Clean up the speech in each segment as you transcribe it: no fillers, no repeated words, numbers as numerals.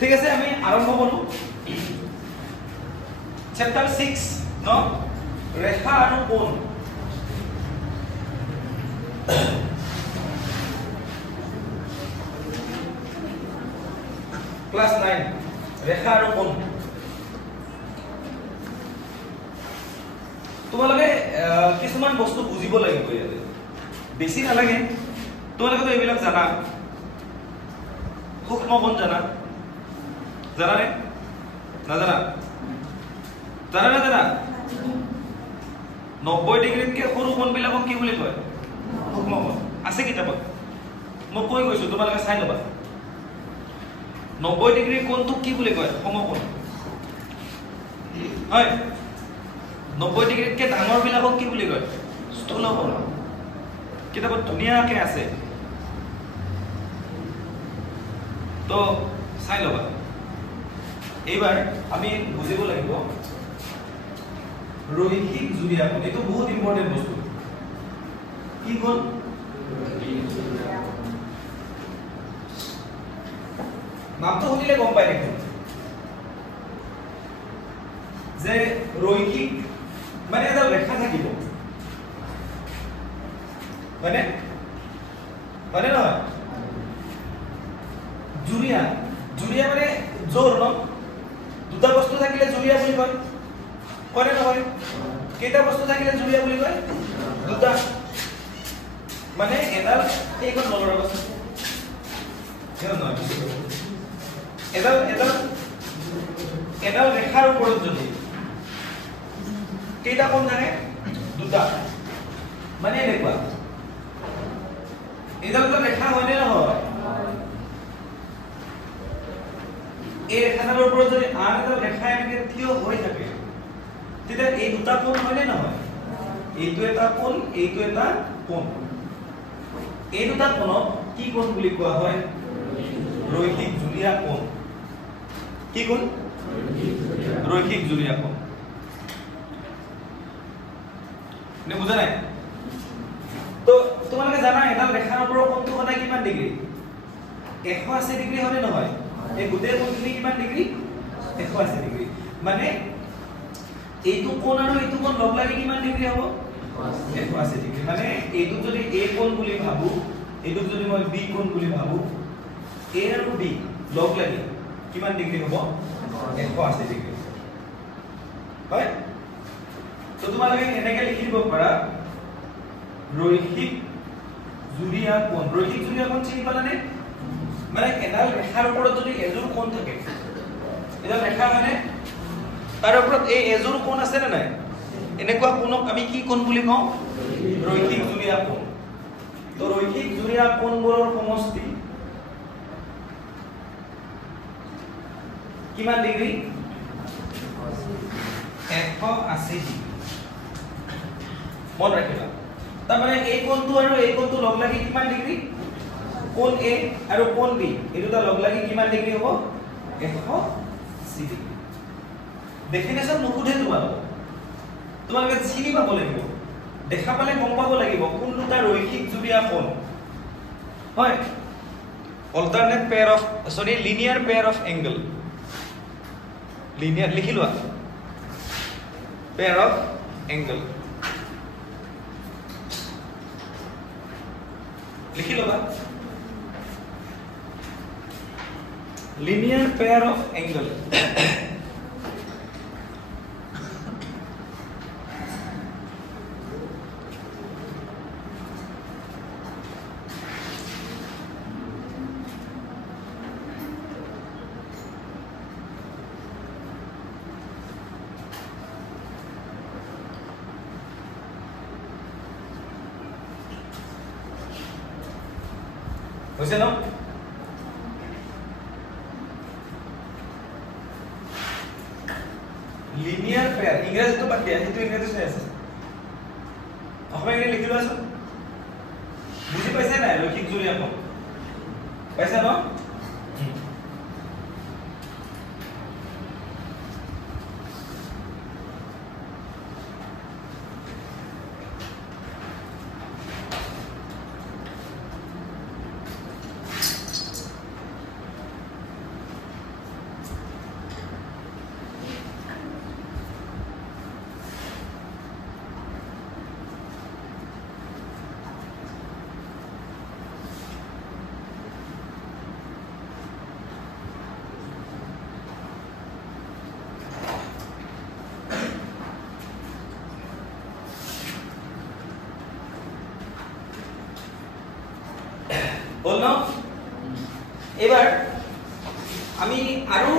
ঠিক আছে আমি আৰম্ভ কৰো চ্যাপ্টাৰ 6 ন ৰেখা আৰু কোণ ক্লাস 9 ৰেখা আৰু কোণ তোমালোকে কিছুমান বস্তু বুজিব লাগিব ইয়াতে বেছি নালাগে তোমালোকে তো এইবিলাক জানা সূক্ষ্ম কোণ জানা জানা নে নাজানা জানা না জানা 90 ডিগ্ৰীতকৈ সৰু কোণবিলাকক কি বুলি কয় সূক্ষ্ম কোণ আছে কিতাপত মই কৈ গৈছো তোমালোকে চাই লবা 90 ডিগ্ৰী কোণটো কি বুলি কয় সমকোণ হয় 90 ডিগ্ৰীতকৈ ডাঙৰ বিলাকক কি বুলি কয় স্থূল কোণ কিতাপত ধুনীয়াকৈ আছে তো চাই লবা এইবাৰ আমি বুজিব লাগিব রৈখিক জুড়িয়া কোণ এটো বহুত ইম্পর্টেন্ট বস্তু কি কোণ নামটো শুনিলে গম পাই দেখুন যে রৈখিক মানে এটা রেখা থাকিব মানে মানে নহয় জুড়িয়া জুড়িয়া মানে জোর ন দুটা বস্তু থাকিলে জুড়িয়া বুলি কয় করে নহয় কেটা বস্তু থাকিলে জুড়িয়া বুলি কয় দুটা মানে এডাল এইখন নলৰা বস্তু কেন নহয় এডাল এডাল এডাল ৰেখাৰ ওপৰত যদি কেটা কোণ থাকে দুটা মানে এনেকুৱা এডালটো ৰেখা হয়নে নহয় এই ৰেখাডালৰ ওপৰত যদি আন এডাল ৰেখা এনেকে থিয় হৈ থাকে তেতিয়া এই দুটা কোণ হয়নে নহয় এইটো এটা কোণ এইটো এটা কোণ এই দুটা কোণক কি কোণ বুলি কোৱা হয় ৰৈখিক জুড়িয়া কোণ কি কোণ ৰৈখিক জুড়িয়া কোণ নে বুজা নাই তো তোমালোকে জানা এডাল ৰেখাৰ ওপৰৰ কোণটো সদায় কিমান ডিগ্ৰী 180 ডিগ্ৰী হয়নে নহয় এই গোটেই কোণখিনি কিমান ডিগ্ৰী 180 ডিগ্ৰী মানে এইটো কোণ আৰু এইটো কোণ লগ লাগি কিমান ডিগ্ৰী হ'ব 180 ডিগ্ৰী মানে এইটো যদি a কোণ বুলি ভাবো এইটো যদি মই b কোণ বুলি ভাবো a আৰু b লগ লাগি কিমান ডিগ্ৰী হ'ব 180 ডিগ্ৰী হয় তো তোমালোকে এনেকৈ লিখি দিব পাৰা ৰৈখিক জুড়িয়া কোণ ৰৈখিক জুড়িয়া কোণ চিনি পালানে মানে এডাল ৰেখাৰ ওপৰত যদি এজোৰ কোণ থাকে এডাল ৰেখা মানে তাৰ ওপৰত এই এজোৰ কোণ আছে নে নাই এনেকুৱা কোণক আমি কি কোণ বুলি কওঁ ৰৈখিক জুড়িয়া কোণ তো ৰৈখিক জুড়িয়া কোণবোৰৰ সমষ্টি কিমান ডিগ্ৰী 180 ডিগ্ৰী মন ৰাখিবা তাৰ মানে এই কোণটো আৰু এই কোণটো লগ লাগি কিমান ডিগ্ৰী কোণ a আৰু কোণ b এই দুটা লগ লাগি কিমান ডিগ্ৰী হ'ব 180 ডিগ্ৰী ডেফিনেশন নুখুধে তোমালোকে চিনি পাব লাগিব দেখা পালে গম পাব লাগিব কোন দুটা রৈখিক জুড়িয়া কোণ হয় alternate pair of sorry linear pair of angle linear লিখি লোৱা পেয়াৰ অফ এঙ্গেল লিখি লোৱা লিনিয়াৰ পেয়াৰ অফ এঙ্গেল হৈছে ন লিনিয়াৰ পেয়াৰ ইংৰেজিটো বাদ দিয়া সেইটো ইংৰেজি চাই আছে অসমীয়া লিখি লোৱাচোন বুজি পাইছে নাই ৰৈখিক জুড়িয়া কোণ পাইছা ন এবাৰ আমি আৰু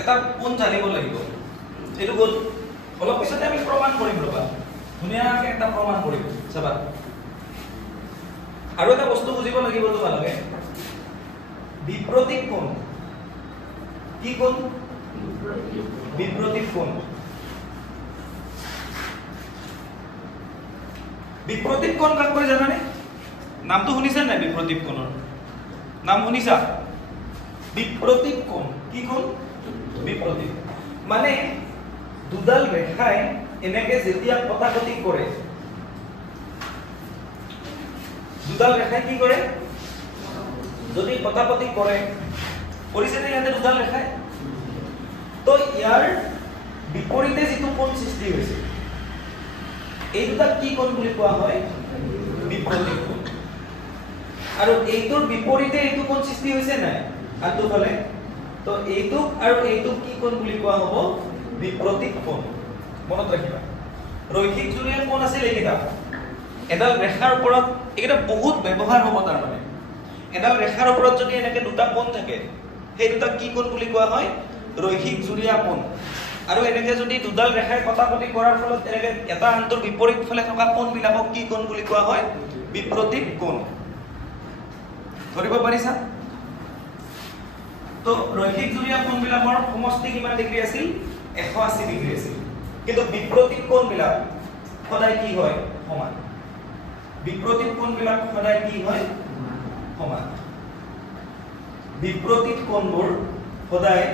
এটা কোণ জানিব লাগিব এটো গল অলপ পিছতে আমি প্ৰমাণ কৰিম ৰবা ধুনীয়াকৈ এটা প্ৰমাণ কৰিম চাবা আৰু এটা বস্তু বুজিব লাগিব তোমালোকে বিপ্ৰতীক কোণ কি কোণ বিপ্ৰতীক কোণ বিপ্ৰতীক কোণ কাক কয় জানানে নামটো শুনিছা নাই বিপ্ৰতীক কোণৰ নাম শুনিছা বিপ্ৰতীক কোণ কি কোণ বিপ্ৰতীক মানে দুডাল ৰেখাই এনেকে যেতিয়া কটাকটি কৰে দুডাল ৰেখাই কি কৰে যদি কটাকটি কৰে কৰিছে নে ইয়াতে দুডাল ৰেখাই তো ইয়াৰ বিপৰীতে যেটো কোণ সৃষ্টি হৈছে এই দুটা কি কোণ বুলি কোৱা হয় বিপ্ৰতীক কোণ আৰু এইটোৰ বিপৰীতে এইটো কোণ সৃষ্টি হৈছে নাই আনটো ফালে তো এইটো আৰু এইটো কি কোণ বুলি কোৱা হ'ব বিপ্ৰতীক কোণ মনত ৰাখিবা ৰৈখিক জুৰীয়া কোণ আছে লেখিবা এডাল ৰেখাৰ ওপৰত এটা বহুত ব্যৱহাৰ হ'ব তাৰ মানে এডাল ৰেখাৰ ওপৰত যদি এনেকে দুটা কোণ থাকে সেই দুটা কি কোণ বুলি কোৱা হয় ৰৈখিক জুৰীয়া কোণ আৰু এনেকে যদি দুডাল ৰেখাই কটাকটি কৰাৰ ফলত এনেকে এটা আনটোৰ বিপৰীত ফালে থকা কোণ বিলাকক কি কোণ বুলি কোৱা হয় বিপ্ৰতীক কোণ ধৰিব পাৰিছা তো ৰৈখিক জুৰীয়া কোণ বিলাকৰ সমষ্টি কিমান ডিগ্ৰী আছিল 180 ডিগ্ৰী আছিল কিন্তু বিপ্ৰতীক কোণ বিলাক সদায় কি হয় সমান বিপ্ৰতীক কোণ বিলাক সদায় কি হয় সমান বিপ্ৰতীক কোণবোৰ সদায়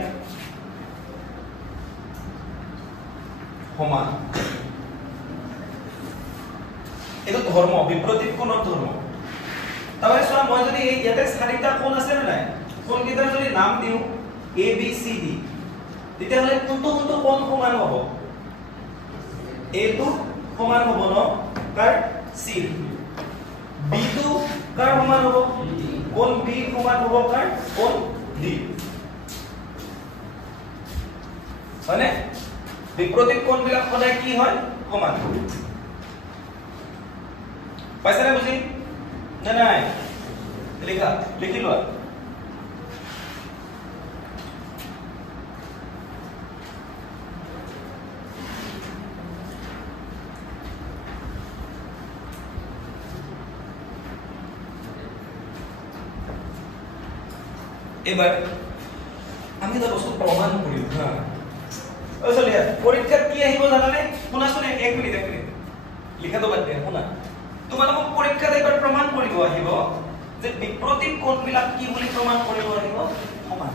সমান এটো ধৰ্ম বিপ্ৰতীক কোণৰ ধৰ্ম তাহলে চোৱা মই যদি ইয়াতে চাৰিটা কোণ আছে নাই কোণ কেইটাৰ যদি নাম দিও এ বি সি ডি তেতিয়াহলে কোনটো কোনটো কোণ সমান হ'ব এটো সমান হ'ব ন কাৰ সি বি টো কাৰ সমান হ'ব কোণ বি সমান হ'ব কাৰ কোণ ডি মানে বিপ্ৰতীক কোণ বিলাক সদায় কি হয় সমান পাইছা নে বুজি না নাই লিখা লিখি লোৱা এবাৰ আমি এটা বস্তু প্ৰমাণ কৰিম হা চলিয়া পৰীক্ষাত কি আহিব জানানে শুনাচোন এক মিনিট লিখাটো বাদ দিয়া শুনা তোমালোকক পৰীক্ষাত এবাৰ প্ৰমাণ কৰিব আহিব যে বিপ্ৰতীক কোণ বিলাক কি বুলি প্ৰমাণ কৰিব আহিব সমান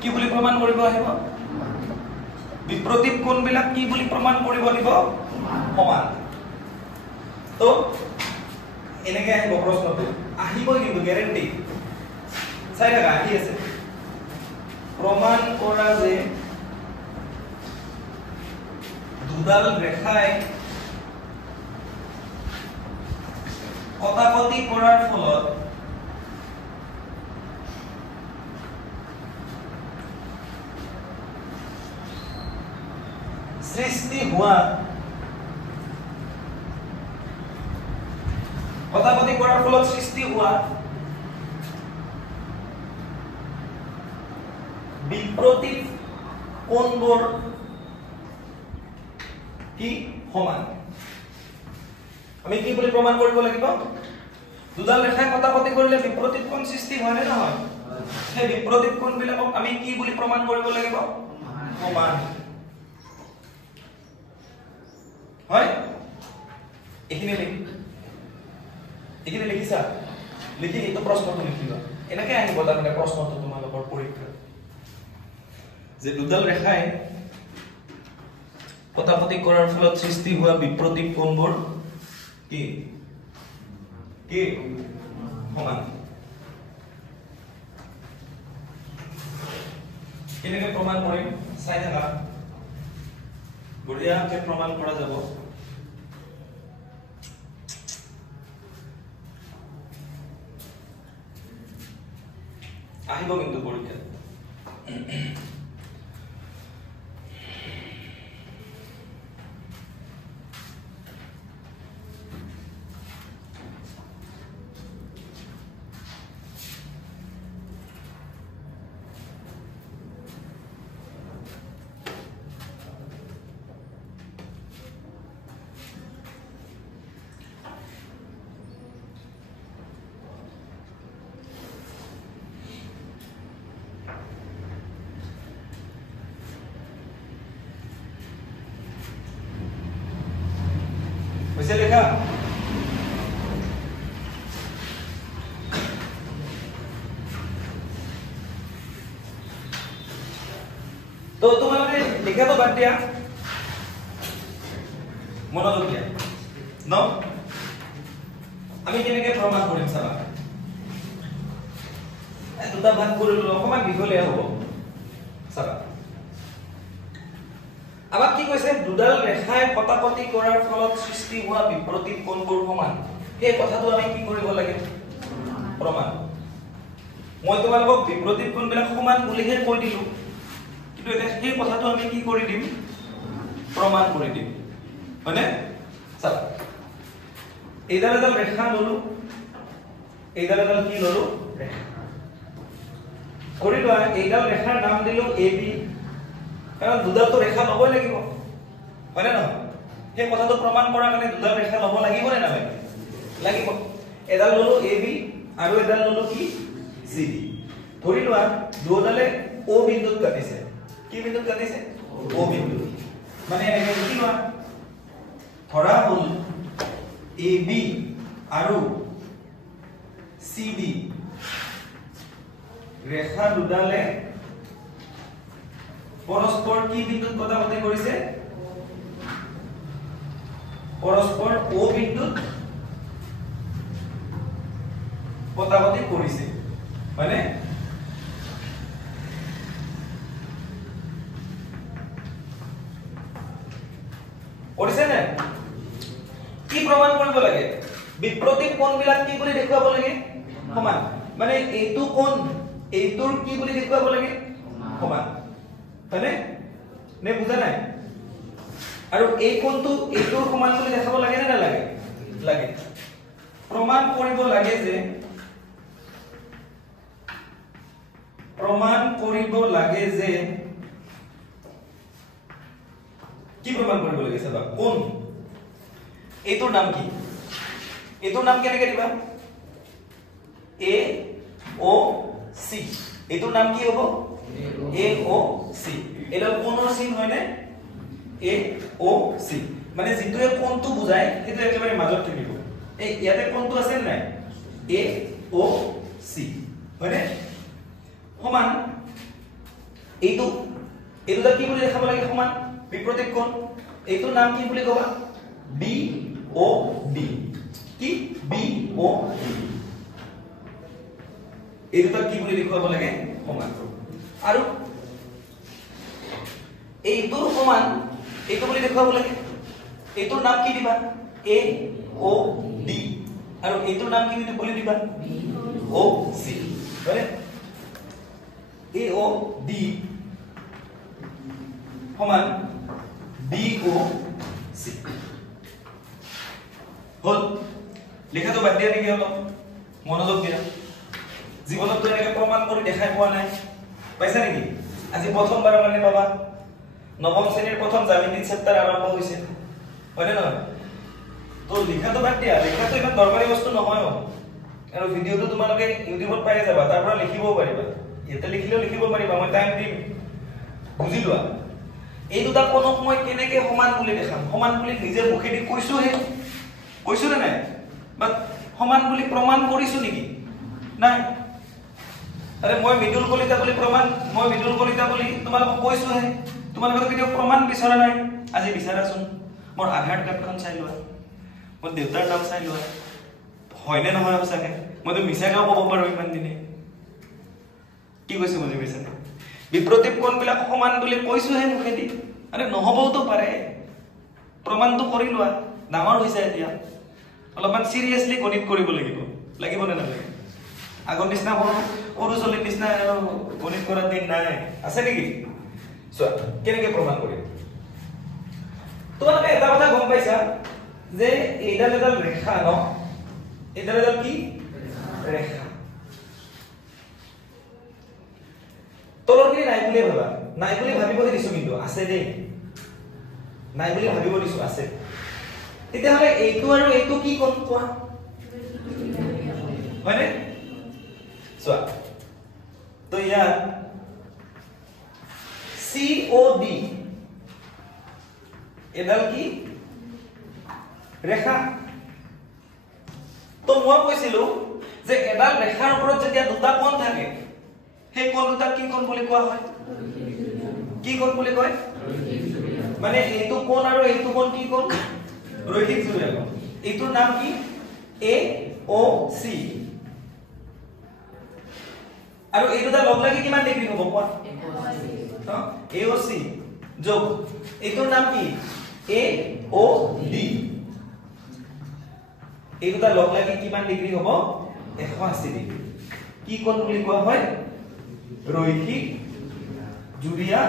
কি বুলি প্ৰমাণ কৰিব আহিব বিপ্ৰতীক কোণ বিলাক কি বুলি প্ৰমাণ কৰিব আহিব সমান তো এনেকে আহিব প্ৰশ্নটো আহিব কিন্তু গ্যাৰান্টি চাই থাকা আহি আছে প্ৰমাণ কৰা যে দুডাল ৰেখাই কটাকটি কৰাৰ ফলত সৃষ্টি হোৱা কটাকটি কৰাৰ ফলত সৃষ্টি হোৱা বিপ্ৰতীক কোণবোৰ কি সমান আমি কি বুলি প্ৰমাণ কৰিব লাগিব দুডাল ৰেখাই কটাকটি কৰিলে বিপ্ৰতীক কোণ সৃষ্টি হয় নে নহয় সেই বিপ্ৰতীক কোণ বিলাকক আমি কি বুলি প্ৰমাণ কৰিব লাগিব সমান হয় এখিনি লিখিছা লিখি এইটো প্ৰশ্নটো লিখিবা এনেকৈ আহিব তাৰমানে প্ৰশ্নটো তোমালোকৰ পৰীক্ষাত যে দুডাল ৰেখাই কটাকটি কৰাৰ ফলত সৃষ্টি হোৱা বিপ্ৰতীক কোণবোৰ কি কি সমান কেনেকৈ প্ৰমাণ কৰিম চাই থাকা বঢ়িয়াকৈ প্ৰমাণ কৰা যাব আহিব কিন্তু পৰীক্ষাত ৰেখা তো তোমালোকে লিখাটো বাদ দিয়া মনোযোগ দিয়া ন আমি কেনেকৈ প্ৰমাণ কৰিম চাবা দুটা ভাগ কৰিলো অকমান দীঘলীয়া হ'ব চাবা আমাক কি কৈছে দুডাল ৰেখাই কটাকটি কৰাৰ ফলত সৃষ্টি হোৱা বিপৰীত কোণবোৰ সমান এই কথাটো আমি কি কৰিব লাগে প্ৰমাণ মই তোমালোকক বিপৰীত কোণবিলাক সমান বুলিহে কৈ দিলো কিন্তু এটা এই কথাটো আমি কি কৰি দিম প্ৰমাণ কৰি দিম হয়নে চাবা এইডাল এডাল ৰেখা ললো এইডাল এডাল কি ললো ৰেখা কৰি লোৱা এইডাল ৰেখাৰ নাম দিলো AB কাৰণ দুডালটো ৰেখা ল'বই লাগিব হয়নে নহয় সেই কথাটো প্ৰমাণ কৰাৰ কাৰণে দুডাল ৰেখা ল'ব লাগিব নে নালাগে লাগিব এডাল ললো AB আৰু এডাল ললো কি CD ধৰি লোৱা দুডালে O বিন্দুত কাটিছে কি বিন্দুত কাটিছে O বিন্দুত মানে এনেকৈ লিখি লোৱা ধৰা হ'ল AB আৰু CD ৰেখা দুডালে পৰস্পৰ কি বিন্দুত কটাকটি কৰিছে পৰস্পৰ O বিন্দুত কটাকটি কৰিছে মানে কৰিছে নে কি প্ৰমাণ কৰিব লাগে বিপৰীত কোণবিলাক কি বুলি দেখুৱাব লাগে সমান মানে এইটো কোণ এইটোৰ কি বুলি দেখুৱাব লাগে সমান হয়নে নে বুজা নাই আৰু এই কোণটো এইটোৰ সমান বুলি দেখাব লাগে নে নালাগে লাগে প্ৰমাণ কৰিব লাগে যে কি প্ৰমাণ কৰিব লাগে চাবা কোণ এইটোৰ নাম কি এইটোৰ নাম কেনেকৈ দিবা AOC এইটোৰ নাম কি হ'ব AOC এডাল কোণৰ চিন হয়নে AOC মানে যিটোৱে কোণটো বুজায় সেইটো একেবাৰে মাজত থাকিব এই ইয়াতে কোণটো আছে নাই AOC হয়নে সমান এইটো এইটোটা কি বুলি দেখাব লাগে সমান বিপৰীত কোণ এইটোৰ নাম কি বুলি কবা BOD কি BOD এই দুটা কি বুলি দেখুৱাব লাগে সমান আৰু এইটোৰ সমান এইটো বুলি দেখুৱাব লাগে এইটোৰ নাম কি দিবা AOD আৰু এইটোৰ নাম কি বুলি দিবা OC হয় AOD সমান BOC হল লেখাটো বাদ দিয়া নেকি অলপ মনোযোগ দিয়া জীৱনত এনেকৈ প্ৰমাণ কৰি দেখাই পোৱা নাই পাইছা নেকি আজি প্ৰথমবাৰৰ কাৰণে পাবা নৱম শ্ৰেণীৰ প্ৰথম জ্যামিতিক চেপ্টাৰ আৰম্ভ হৈছে হয়নে নহয় তো লেখাটো বাদ দিয়া লেখাটো ইমান দৰকাৰী বস্তু নহয় আৰু ভিডিঅটো তোমালোকে ইউটিউবত পাই যাবা তাৰ পৰা লিখিবও পাৰিবা ইয়াতে লিখিলেও লিখিব পাৰিবা মই টাইম দিম বুজি লোৱা এই দুটা কোণক মই কেনেকৈ সমান বুলি দেখাম সমান বুলি নিজে মুখেদি কৈছো নে নাই বাট সমান বুলি প্ৰমাণ কৰিছো নেকি নাই আৰে মই মৃদুল কলিতা বুলি প্ৰমাণ মই মৃদুল কলিতা বুলি তোমালোকক কৈছোহে তোমালোকে কেতিয়াও প্ৰমাণ বিচৰা নাই আজি বিচাৰাচোন মোৰ আধাৰ কাৰ্ডখন চাই লোৱা মোৰ দেউতাৰ নাম চাই লোৱা হয়নে নহয় সঁচাকে মইতো মিছাকেও ক'ব পাৰো ইমান দিনে কি কৈছো বুজি পাইছা বিপৰীত কোণবিলাক সমান বুলি কৈছোহে মুখেদি আৰে নহবওতো পাৰে প্ৰমাণটো কৰি লোৱা ডাঙৰ হৈছে এতিয়া অলপমান সিৰিয়াসলি গণিত কৰিব লাগিব নে নালাগে আগৰ নিচিনা সৰু চলিৰ নিচিনা গণিত কৰাৰ দিন নাই আছে নেকি চোৱা কেনেকৈ প্ৰমাণ কৰিম তোমালোকে এটা কথা গম পাইছা যে এইডাল এডাল ৰেখা ন এইডাল এডাল কি ৰেখা তলৰখিনি নাই বুলি ভাবিবহে দিছো কিন্তু আছে দেই নাই বুলি ভাবিব দিছো আছে তেতিয়াহ'লে এইটো আৰু এইটো কি কোণ কোৱা হয়নে চোৱা তো ইয়াত COD এডাল কি ৰেখা তো মই কৈছিলো যে এডাল ৰেখাৰ ওপৰত যেতিয়া দুটা কোণ থাকে সেই কোণ দুটা কি কোণ বুলি কোৱা হয় কি কোণ বুলি কয় মানে এইটো কোণ আৰু এইটো কোণ কি কোণ ৰৈখিক জুড়িয়া কোণ এইটোৰ নাম কি AOC আৰু এই দুটা লগ লাগি কিমান ডিগ্ৰী হ'ব কোৱা AOC যোগ এইটোৰ নাম কি AOD এই দুটা লগ লাগি কিমান ডিগ্ৰী হ'ব 180 ডিগ্ৰী কি কোণ বুলি কোৱা হয় ৰৈখিক জুড়িয়া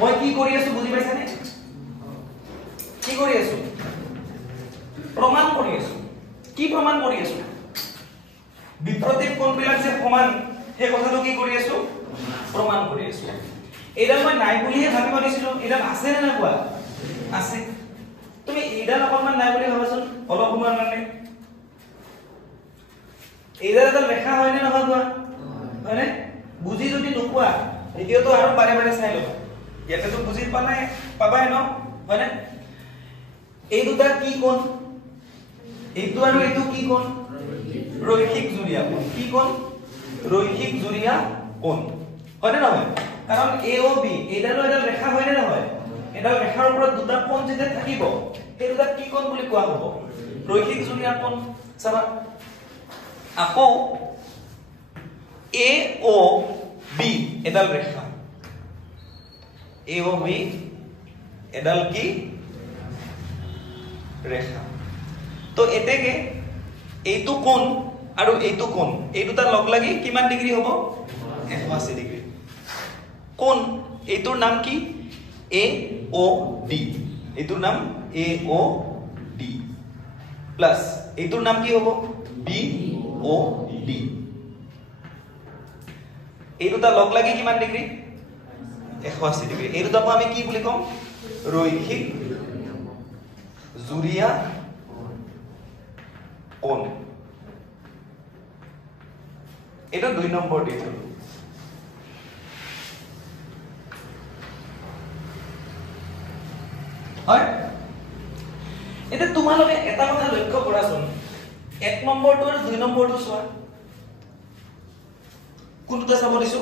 মই কি কৰি আছো বুজি পাইছানে কি কৰি আছো প্ৰমাণ কৰি আছো কি প্ৰমাণ কৰি আছো বিপৰীত কোণবিলাক যে সমান সেই কথাটো কি কৰি আছো প্ৰমাণ কৰি আছো এডাল মই নাই বুলিহে ভাবিব দিছিলো এডাল আছে নে নাই কোৱা আছে তুমি এডাল অকমান নাই বুলি ভাবাচোন অলপ সময়ৰ কাৰণে এডাল এডাল ৰেখা হয় নে নহয় কোৱা হয়নে বুজি যদি নোপোৱা ভিডিওটো আৰু বাৰে বাৰে চাই লবা ইয়াতে তো বুজি পালাই পাবাই ন হয়নে এই দুটা কি কোণ এইটো আৰু এইটো কি কোণ ৰৈখিক জুড়িয়া কোণ কি কোণ ৰৈখিক জুড়িয়া কোণ হয়নে নহয় কাৰণ AOB এডাল এডাল ৰেখা হয় নে নহয় এডাল ৰেখাৰ ওপৰত দুটা কোণ যেতিয়া থাকিব এই দুটা কি কোণ বুলি কোৱা হ'ব ৰৈখিক জুড়িয়া কোণ চাবা আকৌ AOB এডাল ৰেখা AOB এডাল কি ৰেখা তো এতেকে এইটো কোণ আৰু এইটো কোণ এই দুটা লগ লাগি কিমান ডিগ্ৰী হ'ব 180 ডিগ্ৰী কোণ এইটোৰ নাম কি AOD এইটোৰ নাম AOD প্লাস এইটোৰ নাম কি হ'ব BOD এই দুটা লগ লাগি কিমান ডিগ্ৰী 180 ডিগ্ৰী এই দুটাক আমি কি বুলি কম ৰৈখিক জুড়িয়া কোণ এটা 2 নম্বৰ দিছো হয় এটা তোমালোকে এটা কথা লক্ষ্য কৰাচোন 1 নম্বৰটো আৰু 2 নম্বৰটো চোৱা কোনটা চাব দিছো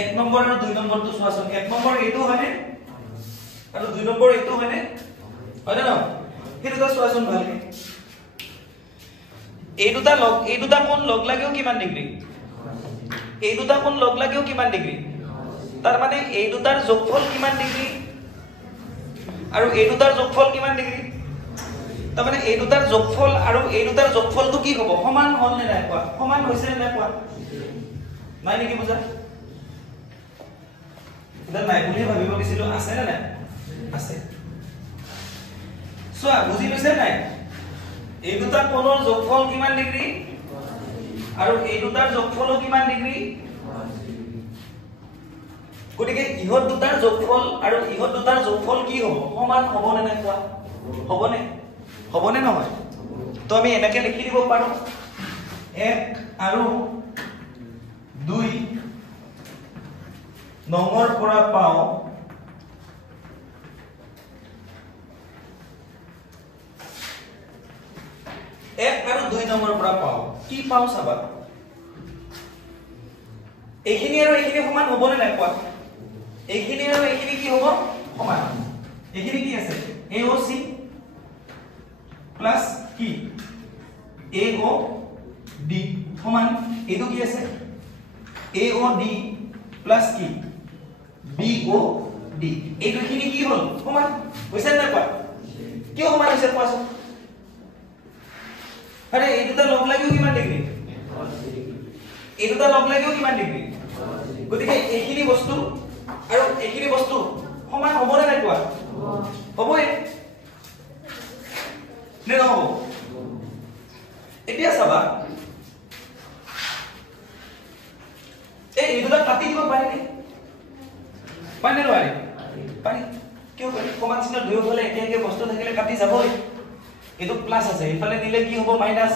1 নম্বৰ আৰু 2 নম্বৰটো চোৱাচোন 1 নম্বৰ এইটো হয়নে আৰু 2 নম্বৰ এইটো হয়নে হয়নে ন হেতুটা চোৱাচোন ভালকে এই দুটা কোণ লগ লাগেও কিমান ডিগ্ৰী এই দুটা কোণ লগ লাগেও কিমান ডিগ্ৰী তাৰ মানে এই দুটাৰ যোগফল কিমান ডিগ্ৰী আৰু এই দুটাৰ যোগফল কিমান ডিগ্ৰী তাৰ মানে এই দুটাৰ যোগফল আৰু এই দুটাৰ যোগফলটো কি হ'ব সমান হ'ল নে নাই কোৱা সমান হৈছে নে নাই কোৱা নাই নেকি বুজা এটা নাই বুলি ভাবিব দিছিলো আছে নে নাই আছে সো বুজি লৈছে নাই এই দুটা কোণৰ যোগফল কিমান ডিগ্ৰী আৰু এই দুটাৰ যোগফল কিমান ডিগ্ৰী গতিকে ইহত দুটাৰ যোগফল আৰু ইহত দুটাৰ যোগফল কি হ'ব সমান হ'ব নে নাই কোৱা হ'বনে নহয় তো আমি এনেকে লিখি দিব পাৰো 1 আৰু 2 নম্বৰ পৰা পাও 1 আৰু 2 নম্বৰ পৰা পাও কি পাও চাবা এইখিনি আৰু এইখিনি সমান হ'ব নে নাই কোৱা এইখিনি আৰু এইখিনি কি হ'ব সমান এইখিনি কি আছে AOC প্লাস কি AOD সমান এইটো কি আছে AOD প্লাস কি BOD এই দুখিনি কি হ'ল সমান হৈছে না কোৱা কি সমান হৈছে কোৱাচোন আৰে এই দুটা লগ লাগিও কিমান ডিগ্ৰী এই দুটা লগ লাগিও কিমান ডিগ্ৰী গতিকে এইখিনি বস্তু আৰু এইখিনি বস্তু সমান হ'ব নে নাই কোৱা হ'বই নে নহ'ব এতিয়া চাবা এই দুটা কাটি দিব পাৰি নে পাৰি নোৱাৰি পাৰি কিয় পাৰি সমান চিহ্ন দুই হ'লে একে বস্তু থাকিলে কাটি যাবই এটো প্লাস আছে ইফালে দিলে কি হ'ব মাইনাস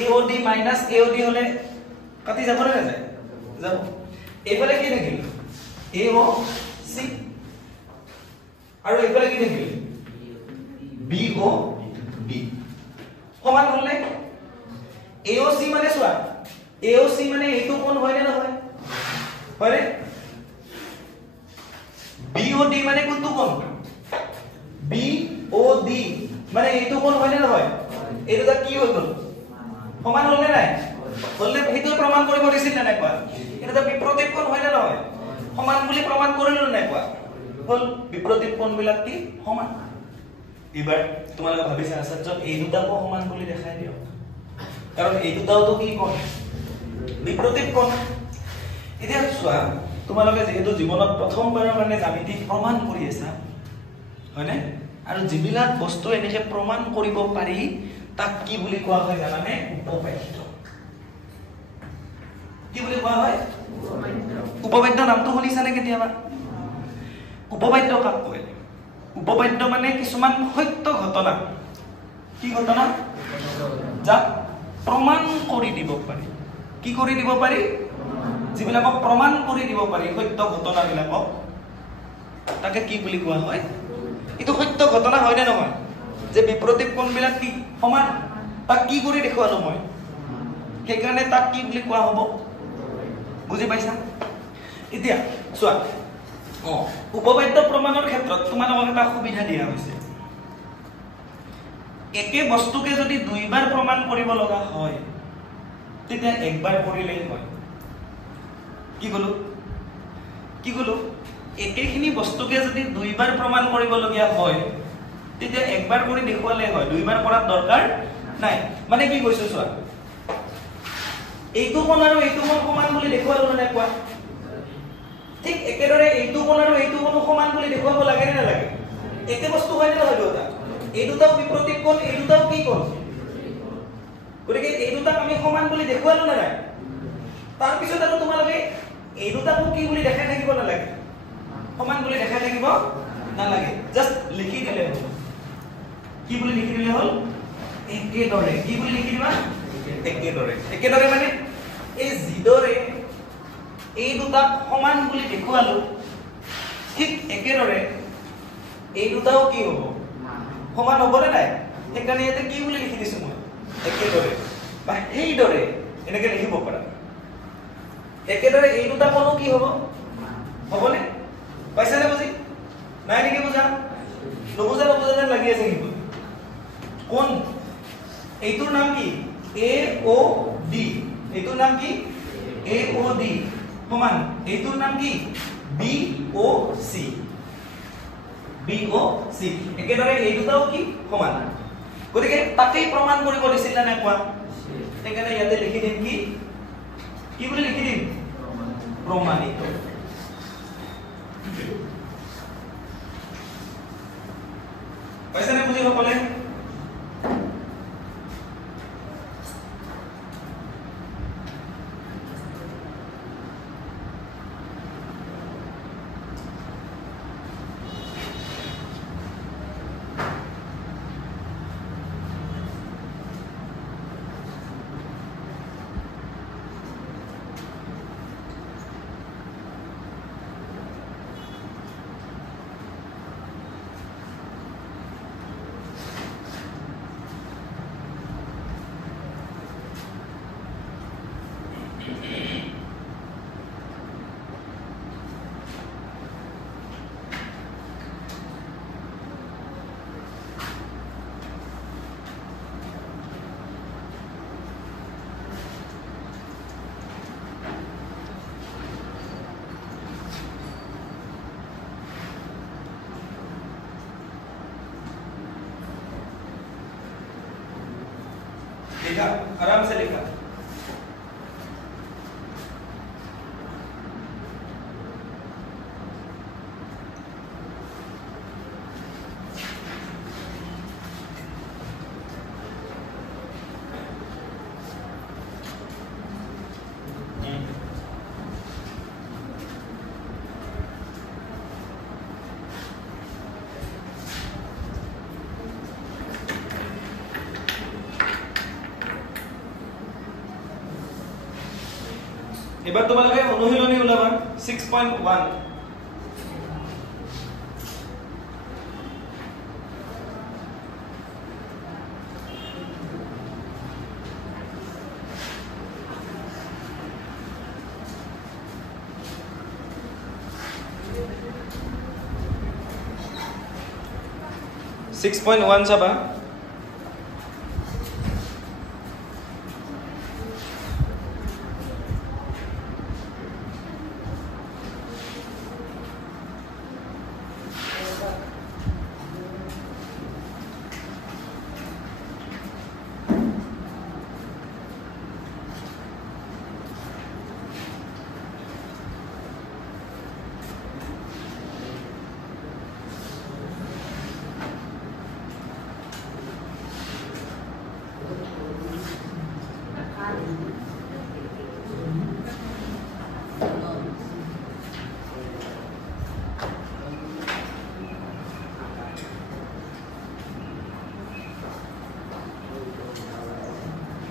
AOD মাইনাস AOD হলে কাটি যাব না যায় যাব এফালে কি থাকিল AOC আৰু এফালে কি থাকিল BOD সমান হলে AOC মানে চোৱা AOC মানে এইটো কোণ হয় নে নহয় হয়নে BOD মানে কোনটো কোণ BOD মানে এইটো কোণ হয় নে নহয় এইটো যা কি হৈ গল সমান হল নে নাই হলে সেইটো প্ৰমাণ কৰিব দিছিল না নাই কোৱা এটা যা বিপৰীত কোণ হয় নে নহয় সমান বুলি প্ৰমাণ কৰিলো নাই কোৱা হল বিপৰীত কোণবিলাক কি সমান এবাৰ তোমালোকে ভাবিছা আচাৰ্য এই দুটাকো সমান বুলি দেখাই দিও কাৰণ এই দুটাও তো কি কোণ বিপৰীত কোণ এতিয়া চোৱা তোমালোকে যেহেতু জীৱনত প্ৰথমবাৰৰ কাৰণে জ্যামিতি প্ৰমাণ কৰি আছা হয়নে আৰু যিবিলাক বস্তু এনেকে প্ৰমাণ কৰিব পাৰি তাক কি বুলি কোৱা হয় জানানে উপপাদ্য কি বুলি কোৱা হয় উপপাদ্য নামটো শুনিছা নে কেতিয়াবা উপপাদ্য কাক কয় উপপাদ্য মানে কিছুমান সত্য ঘটনা কি ঘটনা যাক প্ৰমাণ কৰি দিব পাৰি কি কৰি দিব পাৰি যিবিলাকক প্ৰমাণ কৰি দিব পাৰি সত্য ঘটনাবিলাকক তাকে কি বুলি কোৱা হয় এটো সত্য ঘটনা হয় নে নহয় যে বিপৰীত কোণবিলাক কি সমান তাক কি কৰি দেখুৱালো মই সেইকাৰণে তাক কি বুলি কোৱা হ'ব বুজি পাইছা এতিয়া চোৱা উপপাদ্য প্ৰমাণৰ ক্ষেত্ৰত তোমালোকক এটা সুবিধা দিয়া হৈছে একে বস্তুকে যদি দুইবাৰ প্ৰমাণ কৰিব লগা হয় তেতিয়া একবাৰ কৰিলেই হয় কি কলো একেখিনি বস্তুকে যদি দুইবাৰ প্ৰমাণ কৰিবলগীয়া হয় তেতিয়া একবাৰ কৰি দেখুৱালে হয় দুইবাৰ কৰাৰ দৰকাৰ নাই মানে কি কৈছো চোৱা এইটো কোণ আৰু এইটো কোণ সমান বুলি দেখুৱালো না কোৱা ঠিক একেদৰে এইটো কোণ আৰু এইটো কোণ সমান বুলি দেখুৱাব লাগে নে নালাগে একে বস্তু হয় নে নহয় দুটা এই দুটাও বিপৰীত কোণ এই দুটাও কি কোণ গতিকে এই দুটাক আমি সমান বুলি দেখুৱালো না নাই তাৰ পিছত আৰু তোমালোকে এই দুটাকো কি বুলি দেখাই থাকিব নালাগে সমান বুলি দেখাই থাকিব নালাগে জাস্ট লিখি দিলে হ'ল কি বুলি লিখি দিলে হ'ল একেদৰে কি বুলি লিখি দিবা একেদৰে মানে এই যিদৰে এই দুটাক সমান বুলি দেখুৱালো ঠিক একেদৰে এই দুটাও কি হ'ব সমান হ'ব নে নাই সেইকাৰণে ইয়াতে কি বুলি লিখি দিছো মই একেদৰে বা সেইদৰে এনেকে লিখিব পাৰা একেদৰে এই দুটা কোণো কি হ'ব হ'বনে পাইছানে বুজি নাই নেকি বুজা নুবুজা যেন লাগি আছে কিন্তু কোন এইটোৰ নাম কি AOD এইটোৰ নাম কি AOD সমান এইটোৰ নাম কি BOC একেদৰে এই দুটাও কি সমান গতিকে তাকেই প্ৰমাণ কৰিব দিছিল না কোৱা সেইকাৰণে ইয়াতে লিখি দিম কি বুলি লিখি দিম প্ৰমাণিত পাইছানে বুজি সকলে लिखा आराम से लिखा এবার তোমালোকে অনুশীলনী ওলাবা 6.1 6.1 6.1 চাবা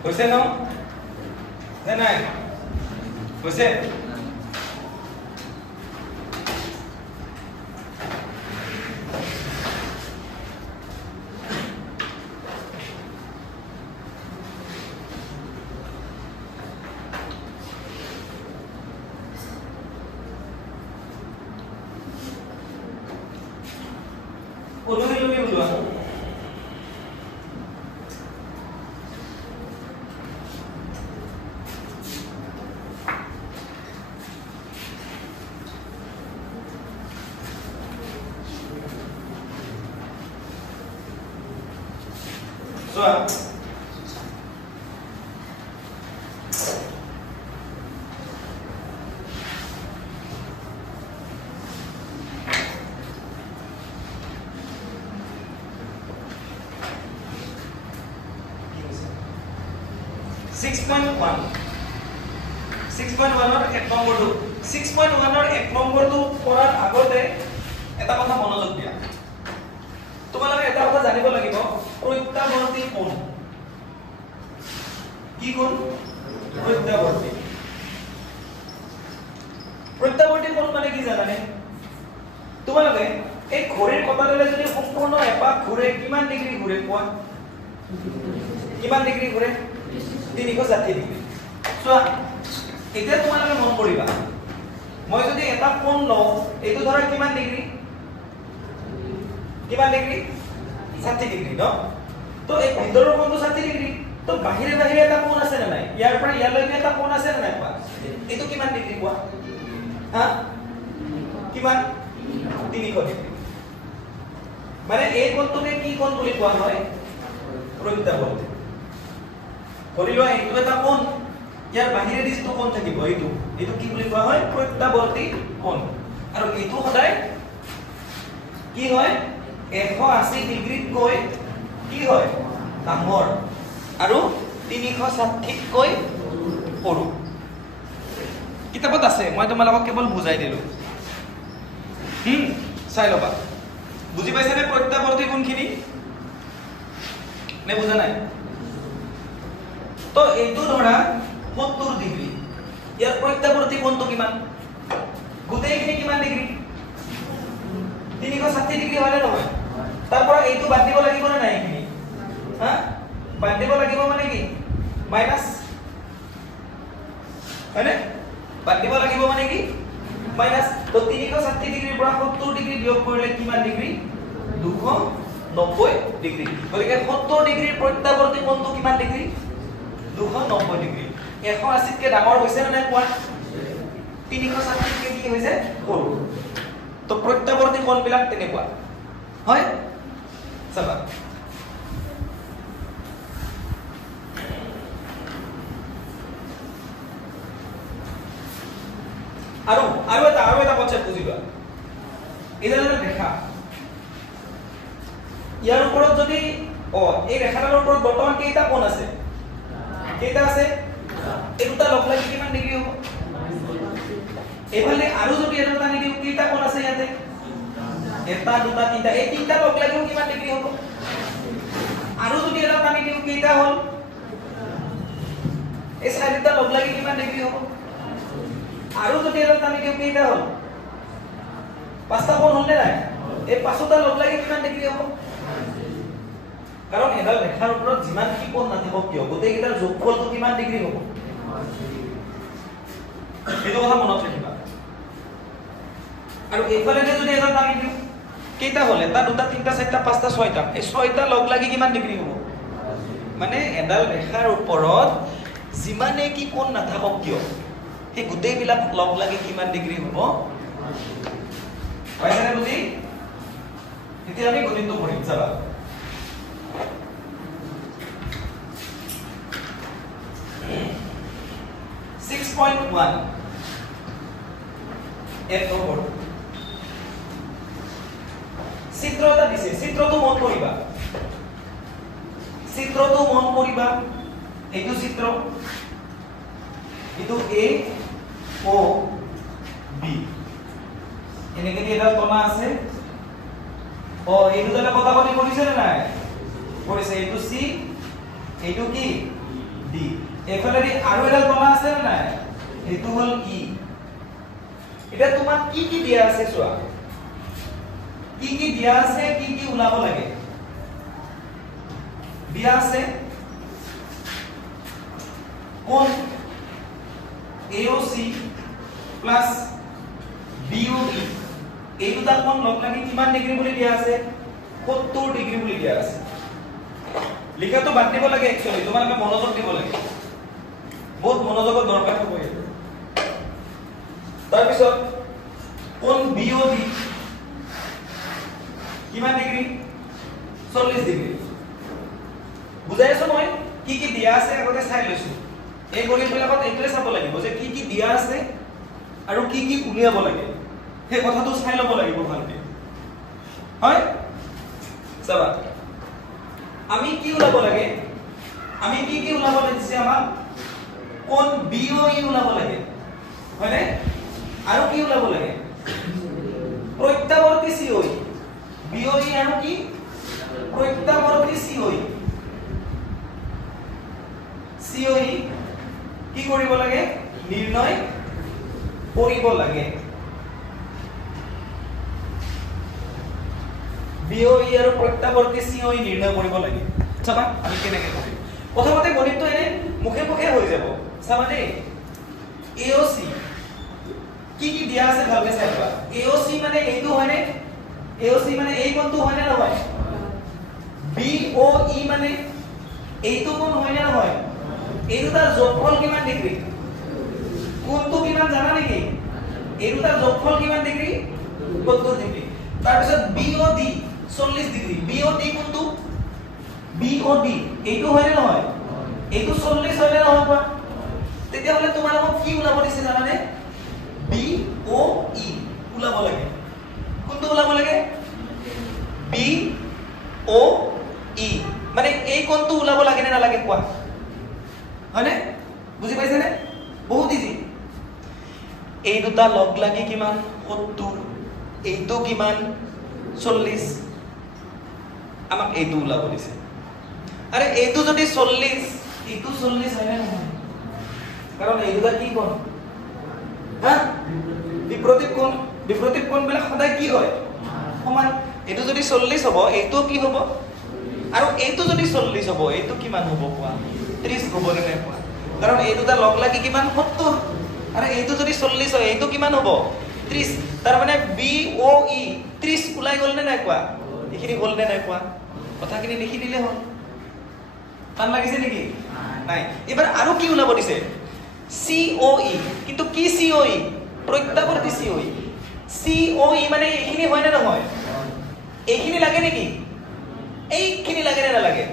হৈছে ন নাই হৈছে অনুশীলনী ওলোৱা কৰাৰ আগতে এটা কথা মনোযোগ দিয়া তোমালোকে এটা কথা জানিব লাগিব প্ৰত্যাৱৰ্তী কোণ কি কোণ প্ৰত্যাৱৰ্তী কোণ মানে কি জানানে তোমালোকে এই ঘড়ীৰ কটাডালে যদি সম্পূৰ্ণ এপাক ঘূৰে কিমান ডিগ্ৰী ঘূৰে কোৱা কিমান ডিগ্ৰী ঘূৰে 360 ডিগ্ৰী চোৱা এতিয়া তোমালোকে মন কৰিবা মই যদি এটা কোণ লওঁ এইটো ধৰা কিমান ডিগ্ৰী 60 ডিগ্ৰী ন তো এই ভিতৰৰ কোণটো 60 ডিগ্ৰী তো বাহিৰে বাহিৰে এটা কোণ আছে না নাই ইয়াৰ পৰা ইয়ালৈকে এটা কোণ আছে না নাই কোৱা এইটো কিমান ডিগ্ৰী কোৱা হা কিমান 300 ডিগ্ৰী মানে এই কোণটোকে কি কোণ বুলি কোৱা হয় প্ৰত্যাৱৰ্তী ধৰি লোৱা এইটো এটা কোণ ইয়াৰ বাহিৰে যিটো কোণ থাকিব এইটো কি বুলি কোৱা হয় প্ৰত্যাৱৰ্তী কোণ আৰু এইটো সদায় কি হয় 180 ডিগ্ৰীত কৈ কি হয় ডাঙৰ আৰু 360 কৈ সৰু কিতাপত আছে মই তোমালোকক কেৱল বুজাই দিলো চাই লবা বুজি পাইছা নে প্ৰত্যাৱৰ্তী কোণখিনি নে বুজা নাই তো এইটো ধৰা 70 ডিগ্ৰী ইয়াৰ প্ৰত্যাৱৰ্তী কোণটো কিমান গোটেইখিনি কিমান ডিগ্ৰী 360 ডিগ্ৰী হলে নহয় তাৰ পৰা এইটো বাদ দিব লাগিব না নাই এইখিনি হা বাদ দিব লাগিব মানে কি মাইনাস হয়নে বাদ দিব লাগিব মানে কি মাইনাস তো 360 ডিগ্ৰীৰ পৰা 70 ডিগ্ৰী বিয়োগ কৰিলে কিমান ডিগ্ৰী 290 ডিগ্ৰী গতিকে 70 ডিগ্ৰীৰ প্ৰত্যাৱৰ্তী কোণটো কিমান ডিগ্ৰী 290 ডিগ্ৰী 180 কে ডাঙৰ হৈছে না নাই কোৱা 360 কে কি হৈছে সৰু তো প্ৰত্যাৱৰ্তী কোণ বিলাক তেনেকুৱা হয় চাবা আৰু এটা কনসেপ্ট বুজিবা এডাল ৰেখা ইয়াৰ ওপৰত যদি এই ৰেখাডালৰ ওপৰত বৰ্তমান কেইটা কোণ আছে কেইটা আছে এই দুটা লগ লাগি কিমান ডিগ্ৰী হ'ব এফালে আৰু যদি এটা টানি দিও কেইটা কোণ আছে ইয়াতে এটা দুটা তিনটা এই তিনটা লগ লাগিও কিমান ডিগ্ৰী হ'ব আৰু যদি এটা টানি দিও কেইটা হ'ল এই চাৰিটা লগ লাগি কিমান ডিগ্ৰী হ'ব আৰু যদি এটা টানি দিও কেইটা হ'ল পাঁচটা কোণ হ'লে নাই এই পাঁচটা লগ লাগি কিমান ডিগ্ৰী হ'ব কাৰণ এডাল ৰেখাৰ ওপৰত যিমান কি কোণ নাথাকক কিয় গোটেই কেইটাৰ যোগফলটো কিমান ডিগ্ৰী হ'ব এইটো কথা মনত ৰাখিবা আৰু এইফালে যদি এটা টানি দিও কেইটা হল এটা দুটা তিনটা চাৰিটা পাঁচটা ছয়টা এই ছয়টা লগ লাগি কিমান ডিগ্ৰী হ'ব মানে এডাল ৰেখাৰ ওপৰত যিমানে কি কোণ নাথাকক কিয় সেই গোটেইবিলাক লগ লাগি কিমান ডিগ্ৰী হ'ব পাইছানে বুজি এতিয়া আমি গণিতটো কৰিম চাবা চিত্ৰ এটা দিছে চিত্ৰটো মন কৰিবা এইটো চিত্ৰ এইটো A O B এনেকে দি এডাল কণা আছে ও এই দুটালে কটাকটি কৰিছে নে নাই কৰিছে এইটো C এইটো কি D এফালে দি আৰু এডাল কণা আছে নে নাই এইটো হল E এটা তোমাক কি দিয়া আছে চোৱা কি দিয়া আছে কি উলাব লাগে দিয়া আছে কোণ AOC প্লাস BOE এই দুটা কোণ লগ লাগি কিমান ডিগ্ৰী বুলি দিয়া আছে 70 ডিগ্ৰী বুলি দিয়া আছে লিখাটো বাদ দিব লাগে একচুয়ালি তোমালোকে মনোযোগ দিব লাগে বহুত মনোযোগৰ দৰকাৰ হ'ব এইটো তাৰ পিছত কোণ BOD কিমান ডিগ্ৰী 40 ডিগ্ৰী বুজাইছো মই কি দিয়া আছে আগতে চাই লৈছো এই গণিতবিলাকত এইটোৱে চাব লাগিব যে কি দিয়া আছে আৰু কি উলিয়াব লাগে সেই কথাটো চাই ল'ব লাগিব ভালকে হয় চাবা আমি কি উলাব লাগে আমি কি উলাব লাগিছে আমাক কোণ BOE উলাব লাগে হয়নে আৰু কি উলাব লাগে প্ৰত্যাৱৰ্তী COE BOE আৰু কি প্ৰত্যাৱৰ্তী COE কি কৰিব লাগে নিৰ্ণয় কৰিব লাগে BOE আৰু প্ৰত্যাৱৰ্তী COE নিৰ্ণয় কৰিব লাগে চাবা আমি কেনেকৈ কৰিম প্ৰথমতে গণিতটো এনে মুখে হৈ যাব চাবা দেই AOC কি দিয়া আছে ভালকে চাই লোৱা AOC মানে এইটো হয়নে AOC মানে এই কোণটো হয়নে নহয় BOE মানে এইটো কোণ হয়নে নহয় এই দুটাৰ যোগফল কিমান ডিগ্ৰী কোণটো কিমান জানা নেকি এই দুটাৰ যোগফল কিমান ডিগ্ৰী 70 ডিগ্ৰী তাৰ পিছত BOD 40 ডিগ্ৰী BOD কোণটো BOD এইটো হয়নে নহয় এইটো 40 হয়নে নহয় কোৱা তেতিয়া হলে তোমালোকক কি উলাব দিছে জানানে BOE উলাব লাগে কোনটো উলাব লাগে BOE মানে এই কোণটো উলাব লাগে নে নালাগে কোৱা হয়নে বুজি পাইছে নে বহুত ইজি এই দুটা লগ লাগি কিমান 70 এইটো কিমান 40 আমাক এইটো উলাব দিছে আরে এইটো যদি 40 এইটো 40 হয় না নহয় কারণ এই দুটা কি কোণ হ্যাঁ বিপরীত কোণ বিলাক সদায় কি হয় সমান এইটো যদি 40 হ'ব এইটো কি হ'ব আৰু এইটো যদি 40 হ'ব এইটো কিমান হ'ব কোৱা 30 হ'ব নে কোৱা কাৰণ এই দুটা লগ লাগি কিমান 70 আৰু এইটো যদি 40 হয় এইটো কিমান হ'ব 30 তাৰ মানে BOE 30 উলাই গল নে নাই কোৱা এখিনি হল নে নাই কোৱা কথাখিনি লিখি দিলে হল টান লাগিছে নেকি নাই এবাৰ আৰু কি উলাব দিছে COE কিন্তু কি COE প্ৰত্যাৱৰ্তী COE মানে এইখিনি হয় না নহয় এইখিনি লাগে নেকি এইখিনি লাগে না লাগে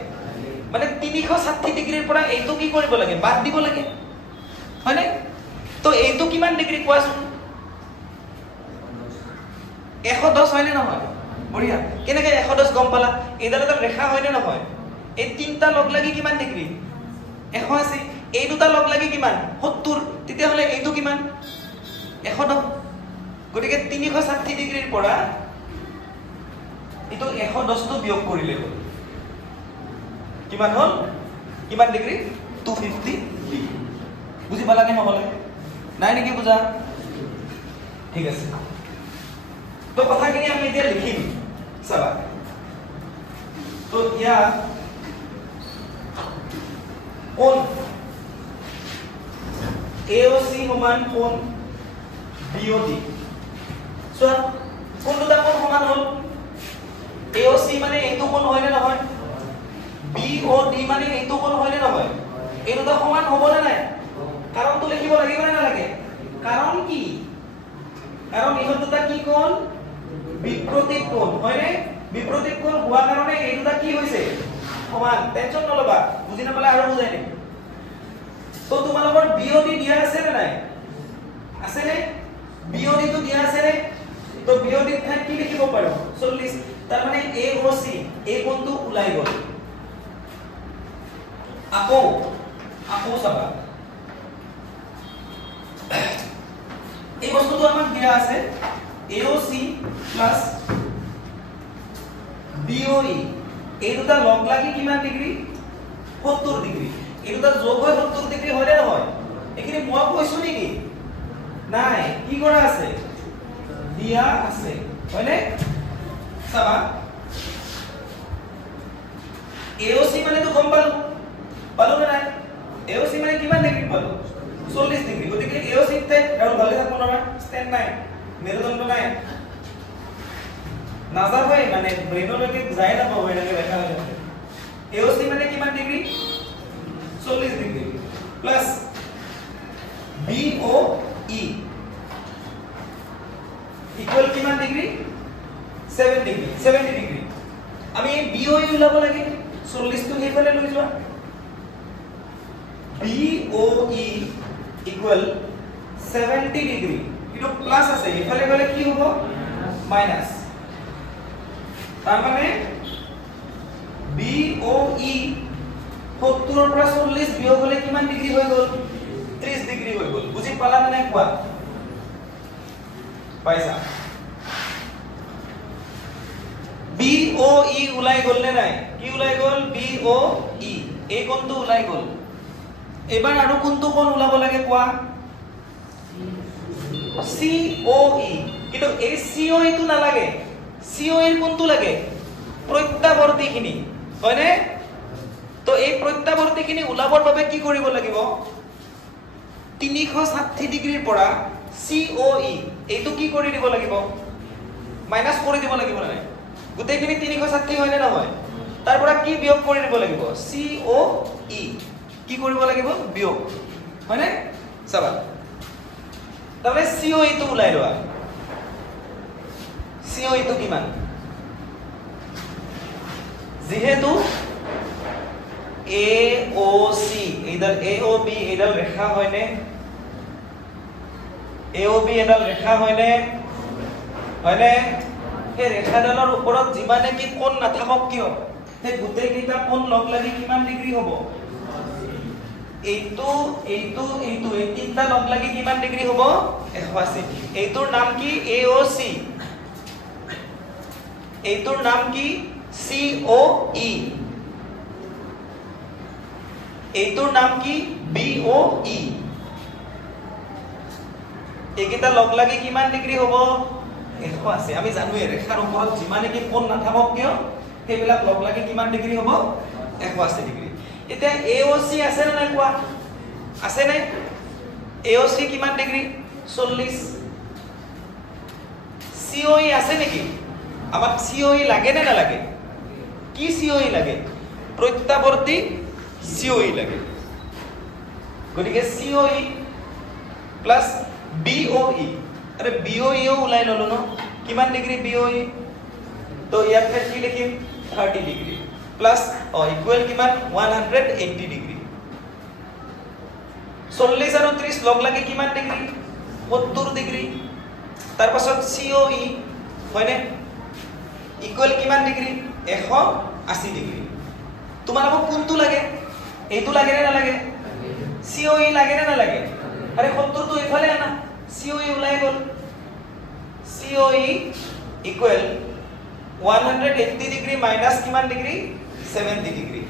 মানে 360 ডিগ্ৰীৰ পৰা এইটো কি কৰিব লাগে বাদ দিব লাগে হয়নে তো এইটো কিমান ডিগ্ৰী কোৱাচোন 110 হয় না নহয় বঢ়িয়া কেনেকৈ 110 গম পালা এইডাল এটা ৰেখা হয় না নহয় এই তিনটা লগ লাগি কিমান ডিগ্ৰী 180 এই দুটা লগ লাগি কিমান 70 তেতিয়া হলে এইটো কিমান 110 গতিকে 360 ডিগ্ৰীৰ পৰা এটো 110 টো বিয়োগ কৰিলে হ'ল কিমান হ'ল কিমান ডিগ্ৰী 250 ডিগ্ৰী বুজি পালা নে নহলে নাই নেকি বুজা ঠিক আছে তো কথাখিনি আমি এতিয়া লিখিম চাবা তো ইয়া কোণ AOC সমান কোণ BOD সো কোন দুটা কোণ সমান হল AOC মানে এইটো কোণ হয় নে নহয় BOD মানে এইটো কোণ হয় নে নহয় এই দুটা সমান হ'ব নে নাই কাৰণটো লিখিব লাগিব নে নালাগে কাৰণ কি কাৰণ ইহঁত দুটা কি কোণ বিপৰীত কোণ হয় নে বিপৰীত কোণ হোৱা কাৰণে এই দুটা কি হৈছে সমান টেনচন নলবা বুজি নাপালে আৰু বুজাই দিম তো তোমালোকৰ BOD দিয়া আছে নে নাই আছে নে BOD তো দিয়া আছে নে তো BOD ঠাইত কি লিখিব পাৰো 40 তাৰ মানে AOC এই কোণটো ওলাই গ'ল আকৌ চাবা এই বস্তুটো আমাক দিয়া আছে AOC প্লাস BOE এই দুটা লগ লাগি কিমান ডিগ্ৰী 70 ডিগ্ৰী এই দুটা যোগ হৈ 70 ডিগ্ৰী হয় নে নহয় এখিনি মই কৈছো নেকি নাই কি কৰা আছে দিয়া আছে হয়নে চাবা AOC মানে তো গম পালো না নাই AOC মানে কিমান ডিগ্ৰী পালো 40 ডিগ্ৰী গতিকে AOC তে আৰু ভালে থাকব না স্ট্যান্ড নাই মেরুদণ্ড নাই নাযাবই মানে ব্রেনলৈকে যায় না পাব এনেকে দেখা হৈ থাকে AOC মানে কিমান degree 40 degree plus BOE equal কিমান ডিগ্ৰী 70 ডিগ্ৰী আমি BOE উলাব লাগে 40 টো হেফালে লৈ যোৱা BOE equal 70 ডিগ্ৰী এটো প্লাস আছে এফালে গলে কি হ'ব মাইনাস তাৰ মানে BOE 70 ৰ পৰা 40 বিয়োগ হলে কিমান ডিগ্ৰী হৈ গল 30 ডিগ্ৰী হৈ গল বুজি পালা নে কোৱা পাইছা BOE উলাই গল নে নাই কি উলাই গল BOE এই কোণটো উলাই গল এবাৰ আৰু কোনটো কোণ উলাব লাগে কোৱা COE কিন্তু এই COE টো না লাগে COE এৰ কোনটো লাগে প্ৰত্যাবৰ্তীখিনি হয়নে তো এই প্ৰত্যাবৰ্তীখিনি উলাবৰ বাবে কি কৰিব লাগিব 360 ডিগ্ৰীৰ পৰা COE এইটো কি কৰি দিব লাগিব মাইনাস কৰি দিব লাগিব না গোটেইখিনি 360 হয় নে নহয় তাৰ পৰা কি বিয়োগ কৰি দিব লাগিব COE কি কৰিব লাগিব বিয়োগ হয়নে চাবা তাহলে COE টো উলাই লোৱা COE টো কিমান যেহেতু AOC এইডাল AOB এইডাল ৰেখা হয়নে AOB এডাল ৰেখা হয়নে এই ৰেখাডালৰ ওপৰত যিমানে কি কোণ নাথাকক কিয় সেই গোটেই কেইটা কোণ লগ লাগি কিমান ডিগ্ৰী হ'ব এইটো এই তিনটা লগ লাগি কিমান ডিগ্ৰী হ'ব 180 এইটোৰ নাম কি AOC এইটোৰ নাম কি COE এইটোৰ নাম কি BOE এইকেইটা লগ লাগি কিমান ডিগ্ৰী হ'ব 180 আমি জানো এই ৰেখাৰ ওপৰত যিমানে কি কোণ নাথাকক কিয় সেইবিলাক লগ লাগি কিমান ডিগ্ৰী হ'ব 180 ডিগ্ৰী এতিয়া AOC আছে না নাই কোৱা আছে নাই AOC কিমান ডিগ্ৰী 40 COE আছে নেকি আমাক COE লাগে না নালাগে কি COE লাগে প্ৰত্যাবৰ্তী COE লাগে গতিকে COE প্লাস BOE আৰে BOE ও উলাই ললো ন কিমান ডিগ্ৰী BOE তো ইয়াতে কি লিখিম 30 ডিগ্ৰী প্লাস ইকুয়াল কিমান 180 ডিগ্ৰী 40 আৰু 30 লগ লাগি কিমান ডিগ্ৰী 70 ডিগ্ৰী তাৰ পাছত COE হয়নে ইকুয়াল কিমান ডিগ্ৰী 180 ডিগ্ৰী তোমালোকক কোনটো লাগে এইটো লাগে না নালাগে COE লাগে না নালাগে আরে 70 তো ইফালে আনা COE উলাই গল COE ইকুয়াল 180 ডিগ্ৰী মাইনাস কিমান ডিগ্ৰী 70 ডিগ্ৰী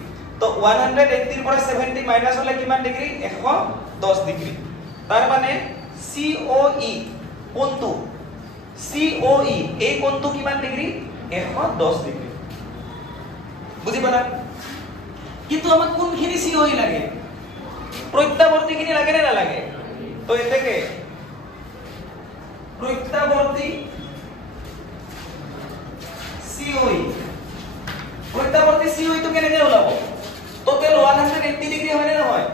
তো 180 ৰ পৰা 70 মাইনাস হলে কিমান ডিগ্ৰী 110 ডিগ্ৰী তাৰ মানে COE কোনটো COE এই কোনটো কিমান ডিগ্ৰী 110 ডিগ্ৰী বুজি পালা কিন্তু আমাক কোনখিনি COE লাগে প্ৰত্যাবৰ্তীখিনি লাগে না নালাগে তো এটাকে প্ৰত্যাবৰ্তী COE প্ৰত্যাৱৰ্তী CO টো কেনেকৈ ওলাব টোটাল 180 ডিগ্ৰী হয় নে নহয়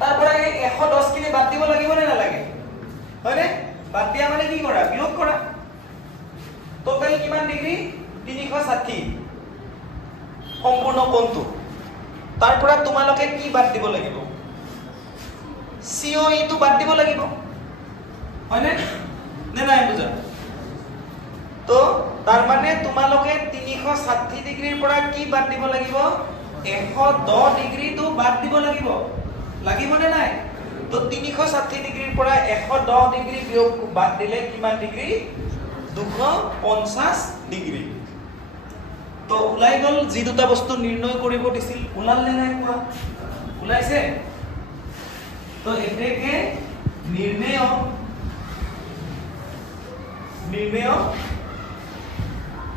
তাৰ পৰা এই 110 খিনি বাদ দিব লাগিব নে নালাগে হয় নে বাদ দিয়া মানে কি কৰা বিয়োগ কৰা টোটাল কিমান ডিগ্ৰী 360 সম্পূৰ্ণ কোণটো তাৰ পৰা তোমালোকে কি বাদ দিব লাগিব COE টো বাদ দিব লাগিব হয় নে নাই বুজা তো তাৰ মানে তোমালোকে 360 ডিগ্ৰীৰ পৰা কি বাদ দিব লাগিব 110 ডিগ্ৰী টো বাদ দিব লাগিব নে নাই তো 360 ডিগ্ৰীৰ পৰা 110 ডিগ্ৰী বিয়োগ বাদ দিলে কিমান ডিগ্ৰী 250 ডিগ্ৰী তো ওলাই গল যি দুটা বস্তু নিৰ্ণয় কৰিব দিছিল ওলাল নে নাই কোৱা ওলাইছে তো এতেকে নিৰ্ণয়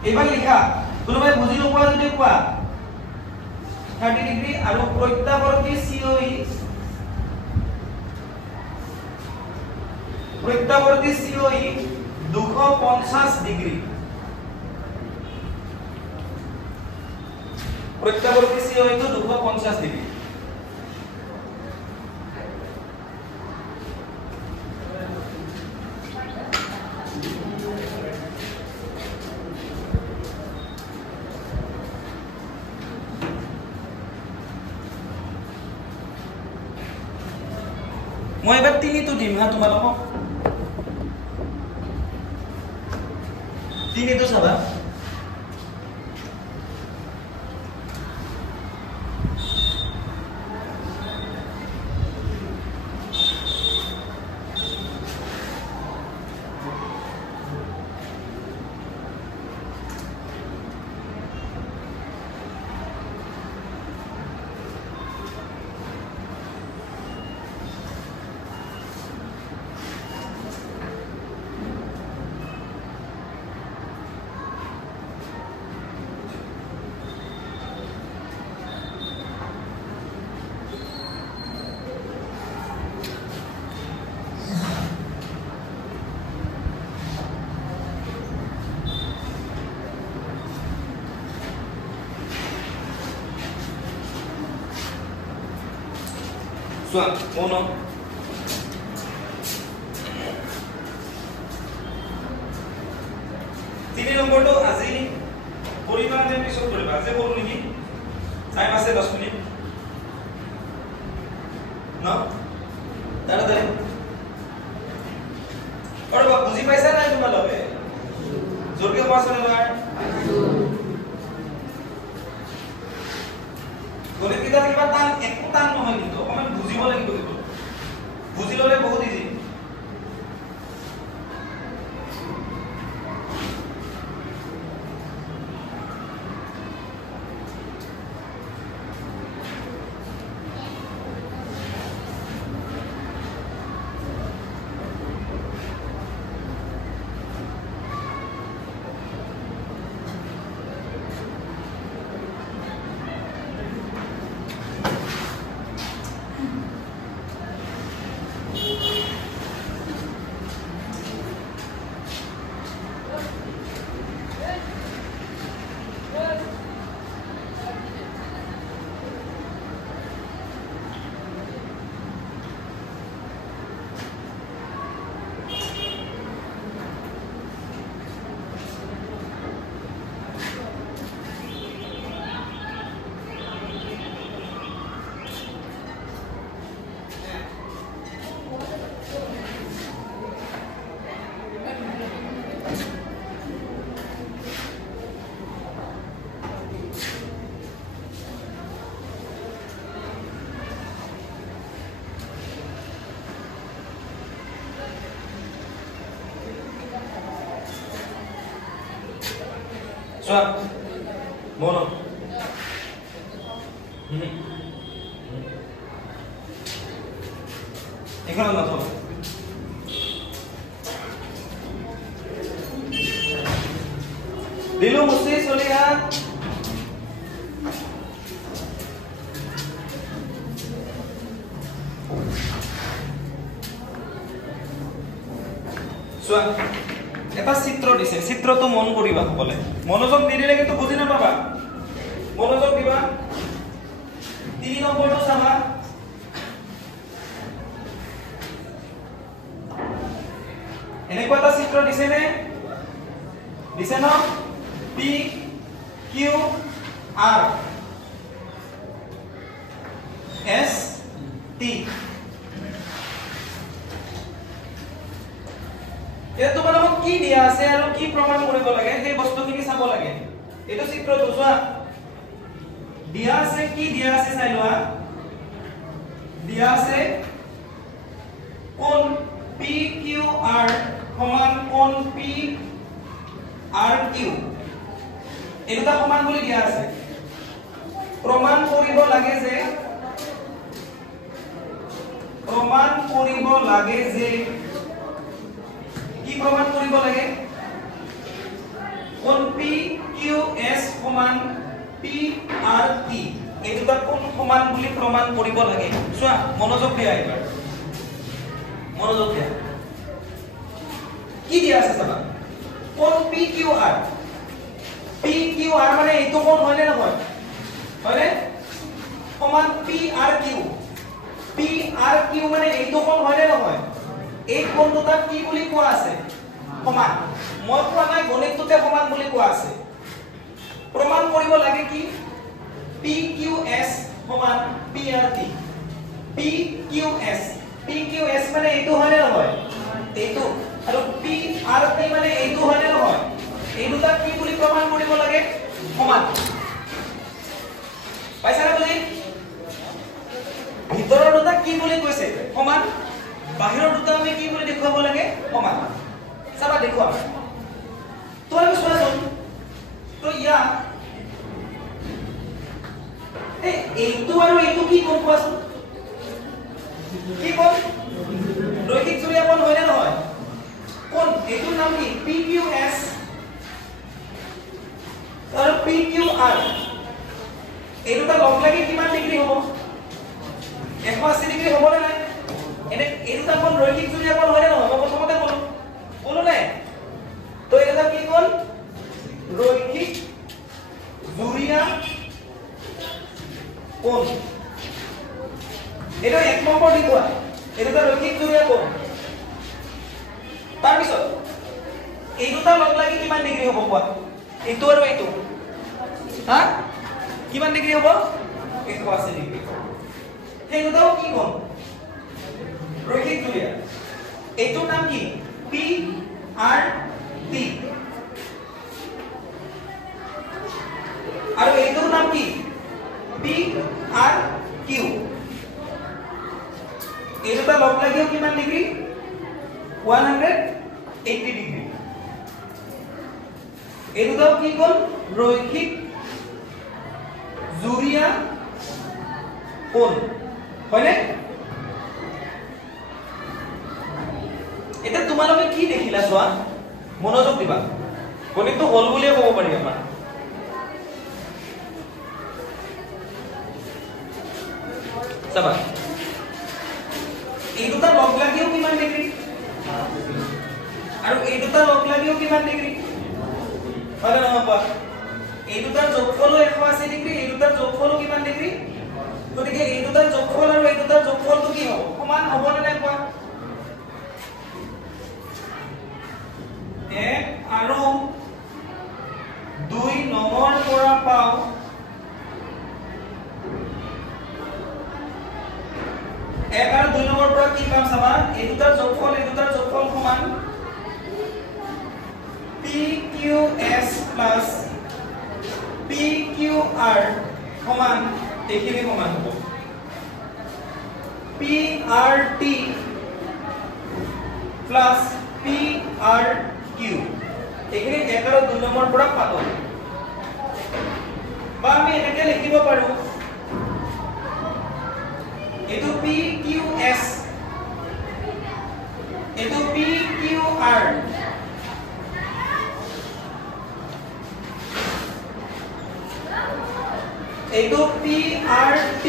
এবাৰ লিখা কোনোবাই বুজি নোপোৱা যদি কোৱা 30 ডিগ্ৰী আৰু প্ৰত্যাৱৰ্তী COE 250 ডিগ্ৰী প্ৰত্যাৱৰ্তী COE টো 250 ডিগ্ৰী মই এবাৰ তিনিটো দিম হা তোমালোকক তিনিটো চাবা Uno. Tiene নম্বৰটো আজি পৰিমাণ যে পিছত কৰিবা যে কৰো নেকি টাইম আছে 10 মিনিট ন তাড়াতাড়ি আৰু বুজি পাইছা নাই তোমালোকে জোৰকে কোৱাচোন এবাৰ গণিত কিতাপ কিবা টান একো টান নহয় কিন্তু অকমান বুজিব লাগিব কিন্তু বুজি ললে বহুত easy Suap, mono. Ikaw na to. Dilo mesti solihat. Suap. এটা চিত্র দিছে চিত্রটো মন কৰিবা সকলে মনোযোগ নিদিলে কিন্তু বুজি নাপাবা মনোযোগ দিবা 3 নম্বৰটো চাবা এনেকুৱা এটা চিত্ৰ দিছে নে দিছে ন P Q R S T এ তোমালোকক কি দিয়া আছে আৰু কি প্ৰমাণ কৰিব লাগে সেই বস্তুখিনি চাব লাগে এটো চিত্ৰটো চোৱা দিয়া আছে কি দিয়া আছে চাই লোৱা দিয়া আছে কোণ PQR সমান কোণ PRQ এটা সমান বুলি দিয়া আছে প্ৰমাণ কৰিব লাগে যে কি প্ৰমাণ কৰিব লাগে কোণ PQS সমান PRT এই দুটা কোণ সমান বুলি প্ৰমাণ কৰিব লাগে চোৱা মনোযোগ দিয়া এবাৰ মনোযোগ দিয়া কি দিয়া আছে চাবা কোণ PQR মানে এইটো কোণ হয় নে নহয় হয়নে সমান PRQ মানে এইটো কোণ হয় নে নহয় এই কোণ দুটা কি বুলি কোৱা আছে সমান মই কোৱা নাই গণিতটোতে সমান বুলি কোৱা আছে প্ৰমাণ কৰিব লাগে কি PQS সমান PRT PQS মানে এইটো হয় নে নহয় এইটো আৰু PRT মানে এইটো হয় নে নহয় এই দুটা কি বুলি প্ৰমাণ কৰিব লাগে সমান পাইছা না তুমি ভিতৰৰ দুটা কি বুলি কৈছে সমান বাহিৰৰ দুটা আমি কি বুলি দেখুৱাব লাগে সমান চাবা দেখুৱা তোমালোকে চোৱাচোন তো ইয়া এইটো আৰু এইটো কি কোণ কোৱাচোন কি কোণ ৰৈখিক জুৰীয়া কোণ হয় নে নহয় কোণ এইটোৰ নাম কি PQS আৰু PQR এই দুটা লগ লাগি কিমান ডিগ্ৰী হ'ব 180 ডিগ্ৰী হ'ব নে নাই এনে এই দুটা কোণ ৰৈখিক জুৰীয়া কোণ হয় নে নহয় মই প্ৰথমতে বলো নাই তো এটা কি কোণ ৰৈখিক জুৰীয়া কোণ এটা এক নম্বৰ দেখুৱা এটা ৰৈখিক জুৰীয়া কোণ তাৰ পিছত এই দুটা লগ লাগি কিমান ডিগ্ৰী হ'ব কোৱা এইটো আৰু এইটো হা কিমান ডিগ্ৰী হ'ব 180 ডিগ্ৰী সেই দুটাও কি কোণ ৰৈখিক জুৰীয়া এইটোৰ নাম কি PRT আৰু এইটোৰ নাম কি PRQ এই দুটা লগ লাগিও কিমান ডিগ্ৰী 180 ডিগ্ৰী এই দুটাও কি কোণ ৰৈখিক জুৰীয়া কোণ হয়নে এটা তোমালোকে কি দেখিলা চোৱা মনোযোগ দিবা গণিতটো হল বুলিয়ে ক'ব পাৰি আমাৰ চাবা এই দুটা লগ লাগিও কিমান ডিগ্ৰী আৰু এই দুটা লগ লাগিও কিমান ডিগ্ৰী হয় না নহয় এই দুটাৰ যোগফলো 180 ডিগ্ৰী এই দুটাৰ যোগফলো কিমান ডিগ্ৰী গতিকে এই দুটাৰ যোগফল আৰু এই দুটাৰ যোগফলটো কি হ'ব সমান হ'ব নে নাই কোৱা 1 আৰু 2 নম্বৰ পৰা পাও 1 আৰু 2 নম্বৰ পৰা কি পাম চাবা এই দুটাৰ যোগফল সমান PQS plus PQR সমান এইখিনি সমান হ'ব PRT plus PRQ এইখিনি 1 আৰু 2 নম্বৰ পৰা পালো বা আমি এনেকৈ লিখিব পাৰো এটো PQS এটো PQR এটো PRT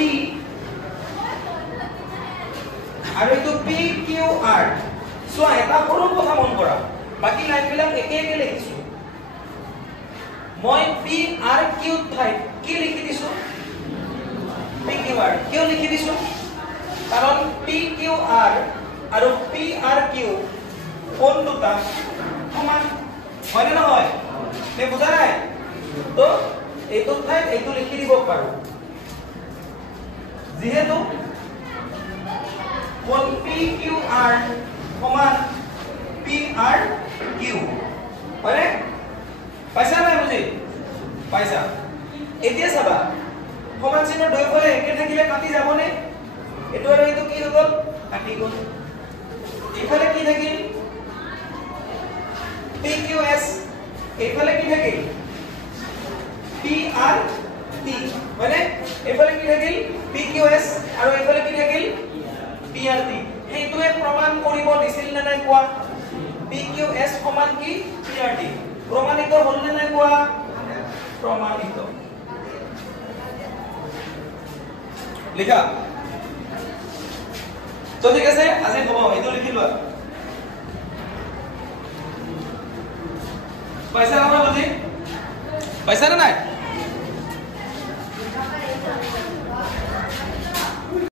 আৰু এটো PQR সোয়া এটা সৰু কথা মন কৰা বাকি লাইনবিলাক একে একে লিখিছো মই PRQ ঠাইত Q কি লিখি দিছো PQR কিয় লিখি দিছো কাৰণ PQR আৰু PRQ কোন দুটা সমান হয় না নহয় নে বুজা নাই তো এইটো ঠাইত এইটো লিখি দিব পাৰো যেহেতু কোন PQR সমান PRQ হয় পাইছা নাই বুজি পাইছা এতিয়া চাবা সমান চিহ্নৰ দুয়োফালে একে থাকিলে কাটি যাব নে এটো আৰু এটো কি হৈ গল কাটি গল এইফালে কি থাকিল PQS এইফালে কি থাকিল PRT মানে এইফালে কি থাকিল PQS আৰু এইফালে কি থাকিল PRT এইটোৱে প্ৰমাণ কৰিব দিছিল নে নাই কোৱা PQS সমান কি PRT প্ৰমাণিত হ'ল নে নাই কোৱা প্ৰমাণিত লিখা তো ঠিক আছে আজি হ'ব এইটো লিখি লোৱা পাইছা নহয় বুজি পাইছা নে নাই